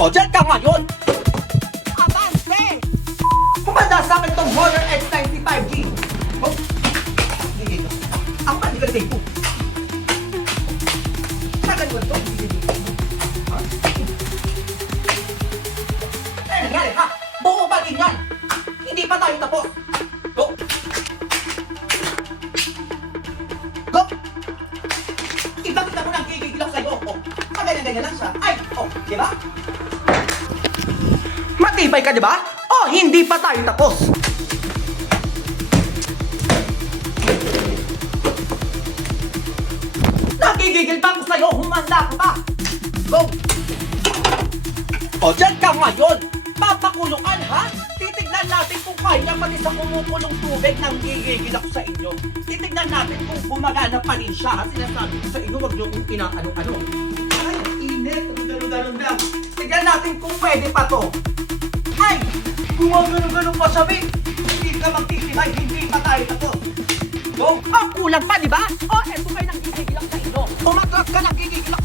O, dyan ka ngayon! Abante! Kumanda sa akin itong Honor X95G. Oh, hindi dito. Ako ba, hindi ka nagay po. Sagan mo ito, hindi dito. Ha? Eh, nangyari ha? Buo pa din yan! Hindi pa tayo tapos! Go! Go! Ibang-ibang mo nang gigigilak sa'yo. O, ganyan-ganyan lang siya. Ay, o, di ba? Matibay ka, di ba? O, hindi pa tayo tapos. Nagigigil pa ako sa'yo. Humanda ka pa. Go! O, dyan ka ngayon. Papakulungan, ha? Titignan natin kung kaya pati sa kumukulong tubig nang gigigil ako sa inyo. Titignan natin kung gumagana pa rin siya. Sinasabi ko sa inyo, wag niyo kung inaano-ano. Ay, init. Ganun-ganun lang. Tignan natin kung pwede pa to. Ay! Gumagano-gano pa sabi! Hindi ka magtitibay, hindi pa tayo tapos! Go! Oh, kulang pa, di ba? Oh, eto kayo nang gigigilak sa inyo! Umatras ka nang gigigilak